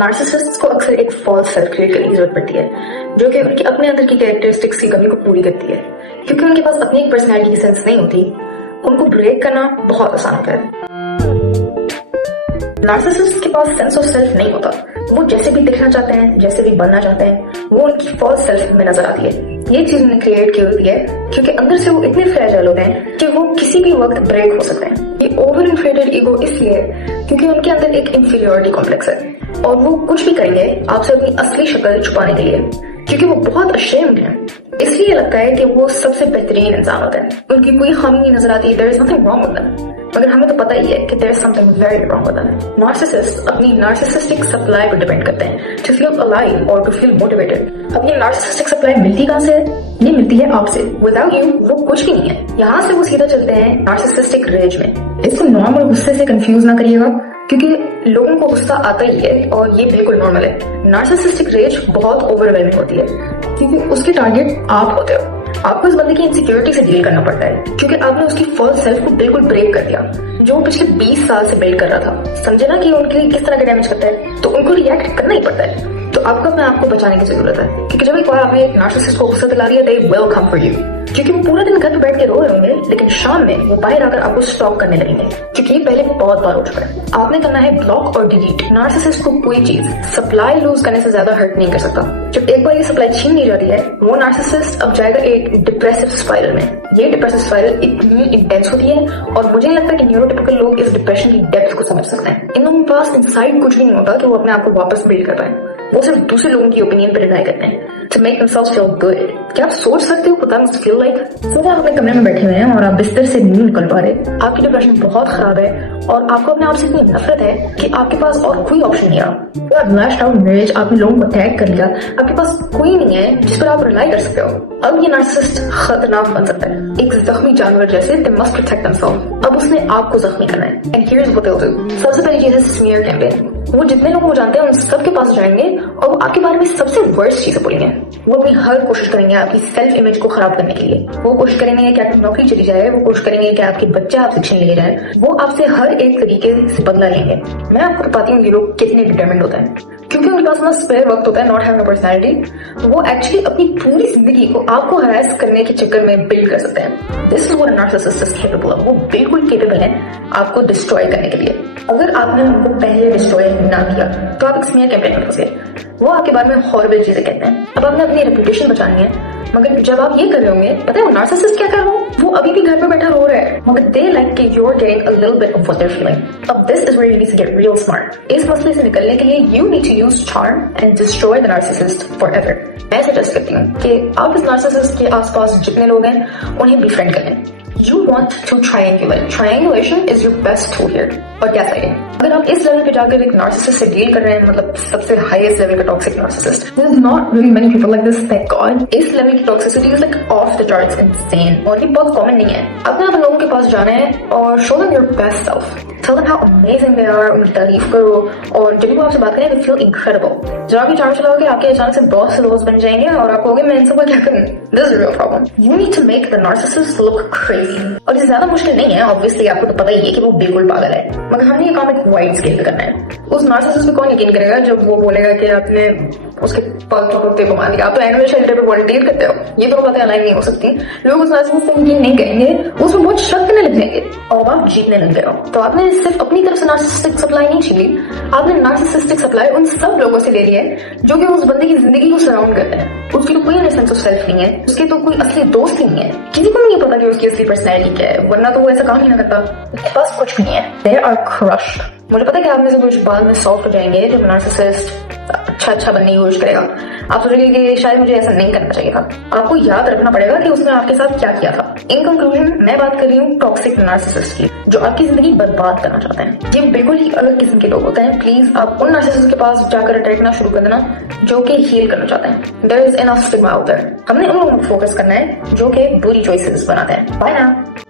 Narcissist को अक्सर एक फॉल्स सेल्फ क्रिएट करने की जरूरत पड़ती है, जो कि उनके अपने अंदर की कैरेक्टरिस्टिक्स की कमी को पूरी करती है। क्योंकि उनके पास अपनी एक पर्सनैलिटी की सेंस नहीं होती, उनको ब्रेक करना बहुत आसान होता है। नार्सिसिस्ट के पास सेंस ऑफ सेल्फ नहीं होता। वो जैसे भी दिखना चाहते हैं, जैसे भी बनना चाहते हैं, वो उनकी फॉल्स सेल्फ में नजर आती है। ये चीज उन्हें क्रिएट की होती है क्योंकि अंदर से वो इतने फ्रेजाइल होते हैं कि वो किसी भी वक्त ब्रेक हो सकते हैं। ये ओवर इन्फ्लेटेड ईगो इसलिए क्योंकि उनके अंदर एक इंफीरियरिटी कॉम्प्लेक्स है और वो कुछ भी करेंगे आपसे अपनी असली शक्ल छुपाने के लिए, क्योंकि वो बहुत अशेम्ड हैं। इसलिए लगता है कि वो सबसे बेहतरीन इंसान होता है, उनकी कोई खामी नहीं नजर आती। There is nothing wrong with them, मगर हमें तो पता ही है कि there is something very wrong with them. Narcissist अपनी नार्सिसिस्टिक सप्लाई पर डिपेंड करते हैं टू फील अलाइव और टू फील मोटिवेटेड। अब ये नार्सिसिस्टिक सप्लाई मिलती कहां से है? ये मिलती है आपसे। विदाउट यू वो कुछ भी नहीं है। यहाँ से वो सीधा चलते हैं नार्सिसिस्टिक रेज में। इसको नॉर्मल गुस्से से कंफ्यूज ना करिएगा, क्योंकि लोगों को गुस्सा आता ही है और ये बिल्कुल नॉर्मल है। नार्सिसिस्टिक रेज बहुत ओवरवेलमिंग होती है क्योंकि उसके टारगेट आप होते हो। आपको इस बंदे की इनसिक्योरिटी से डील करना पड़ता है क्योंकि आपने उसकी फॉल्स सेल्फ को बिल्कुल ब्रेक कर दिया, जो वो पिछले 20 साल से बिल्ड कर रहा था। समझे ना कि उनके लिए किस तरह का डैमेज करता है, तो उनको रिएक्ट करना ही पड़ता है। तो आपको अपने आप को बचाने की जरूरत है, क्योंकि जब एक बार आपने एक नार्सिसिस्ट को गुस्सा दिला दिया, they will come for you. क्योंकि वो पूरा दिन घर पे बैठ के रो रहे होंगे, लेकिन शाम में वो बाहर आकर आपको स्टॉक करने लगेंगे, क्योंकि ये पहले बहुत बार हो चुका है। आपने करना है ब्लॉक और डिलीट। नार्सिसिस्ट को कोई चीज सप्लाई लूज करने से ज्यादा हर्ट नहीं कर सकता। जब एक बार ये सप्लाई छीन ली जाती है, वो नार्सिसिस्ट अब जाएगा एक डिप्रेसिव स्पाइरल में। ये डिप्रेसिव स्पाइरल इतनी इंटेंस होती है और मुझे लगता है कि न्यूरोटिपिकल लोग इस डिप्रेशन की डेप्थ को समझ सकते हैं। इन लोगों के पास इनसाइड कुछ भी नहीं होता कि वो अपने आप को वापस बिल्ड कर पाए। वो सिर्फ दूसरे लोगों की ओपिनियन पर रिलाई करते हैं to make themselves feel good। क्या आप सोच सकते हो what that must feel like? सोचा आप अपने कमरे में बैठे हुए हैं और आप बिस्तर से नहीं निकल पा रहे, आपकी डिप्रेशन बहुत खराब है और आपको अपने आप से इतनी नफरत है कि आपके पास और कोई ऑप्शन नहीं रहा। आप लैश्ड आउट रेज, आपने लोगों को अटैक कर लिया, आपके पास कोई नहीं है जिस पर आप रिलाई कर सकते हो। अब ये नार्सिसिस्ट खतरनाक बन सकता है, एक जख्मी जानवर जैसे। they must protect themselves। अब उसने आपको जख्मी करना है। and here's what they'll do। सबसे पहली चीज है स्मीयर कैंपेन। वो जितने लोग वो जानते हैं उन सबके पास जाएंगे और वो आपके बारे में सबसे वर्स्ट चीजें बोलेंगे। वो अपनी हर कोशिश करेंगे आपकी सेल्फ इमेज को खराब करने के लिए। वो कोशिश करेंगे कि आपकी नौकरी चली जाए, वो कोशिश करेंगे कि आपके बच्चे आपसे छीन लिए जाए। वो आपसे हर एक तरीके से बदला लेंगे। मैं आपको बताती हूँ ये लोग कितने डिटरमिन्ड होते हैं, क्योंकि उनके पास ना स्पेयर वक्त होता है, नॉट हैविंग अ पर्सनैलिटी। वो एक्चुअली अपनी पूरी जिंदगी को आपको हरास करने के चक्कर में बिल्ड कर सकते हैं। This is what a narcissist is capable of. वो बिल्कुल केपेबल है आपको डिस्ट्रॉय करने के लिए। अगर आपने उनको पहले डिस्ट्रॉय ना किया तो आप एक स्मीयर कैंपेन में फंसे। वो आपके बारे में हॉरिबल चीजें कहते हैं। अब आपने अपनी रेपुटेशन बचानी है, मगर जब आप ये कर रहे होंगे, पता है वो नार्सिसिस्ट क्या कर रहा है? वो अभी भी घर पे बैठा रो रहा है, मगर दे लाइक कि you are getting a little bit of what they are feeling. अब this is where you need to get real smart. इस मसले से निकलने के लिए you need to use charm and destroy the narcissist forever. मैं suggest करती हूँ कि आप इस नार्सिसिस्ट के आसपास जितने लोग हैं उन्हें बिफ्रेंड कर लें। You want to triangulate. Triangulation is your best tool here. और क्या चाहिए? अगर आप इस लेवल पे जाकर एक नार्सिसिस्ट से डील कर रहे हैं, मतलब सबसे हाईएस्ट लेवल का toxic narcissist, there's not really many people like this, thank God। इस लेवल की toxicity is like off the charts insane और ये बहुत कॉमन नहीं है। अपने आप लोगों के पास जाना है और show them your best self. Tell them how amazing they are, उनकी तारीफ करो और जब वो आपसे बात करें they feel incredible। जब आप ये चार्म चलाओगे आपके अचानक से बॉस से दोस्त बन जाएंगे और आप कहोगे मैं इन सबका क्या करूं? This is a real problem। You need to make the narcissist look crazy। और ये ज्यादा मुश्किल नहीं है, ऑब्वियसली आपको तो पता ही है कि वो बिल्कुल पागल है, मगर हमने ये काम एक वाइड स्केल पे करना है। उस नार्सिसिस्ट पे कौन यकीन करेगा जब वो बोलेगा कि आपने उसके पग कुत्ते को मार दिया? आप तो एनिमल शेल्टर पे वॉलंटियर करते हो। ये दोनों बातें अलाइन नहीं हो सकती। लोग उस नार्सिसिस्ट पे यकीन नहीं करेंगे, उसमें बहुत शक करने लग जाएंगे और आप जीतने लग गए हो। तो आपने सिर्फ अपनी तरफ से नार्सिसिस्टिक सप्लाई नहीं छीनी, आपने नार्सिसिस्टिक सप्लाई उन सब लोगों से ले ली है जो कि उस बंदे की जिंदगी को सराउंड करते हैं। उसकी तो कोई सेंस ऑफ सेल्फ नहीं है, उसके तो कोई असली दोस्त ही नहीं है, किसी को नहीं पता कि उसकी असली पर्सनैलिटी क्या है, वरना तो वो ऐसा काम ही ना करता। उसके पास कुछ भी नहीं है। They are crushed। मुझे पता है कि आप में से कुछ बाद में सॉफ्ट हो जाएंगे जब नार्सिसिस्ट अच्छा बनने की कोशिश करेगा। आप सोचेंगे कि शायद मुझे ऐसा नहीं करना चाहिए था। आपको याद रखना पड़ेगा कि उसने आपके साथ क्या किया था। इन कंक्लूजन मैं बात कर रही हूँ टॉक्सिक नार्सिसिस्ट की, जो आपकी जिंदगी बर्बाद करना चाहते हैं। ये बिल्कुल ही अलग किस्म के लोग होते हैं। प्लीज आप उन नार्सिसिस्ट के पास जाकर अटैक करना शुरू कर देना जो कि हील करना चाहते हैं। There is enough stigma out there. हमने उन लोगों पर फोकस करना है जो कि बुरी चॉइसेस बनाते हैं। Bye now.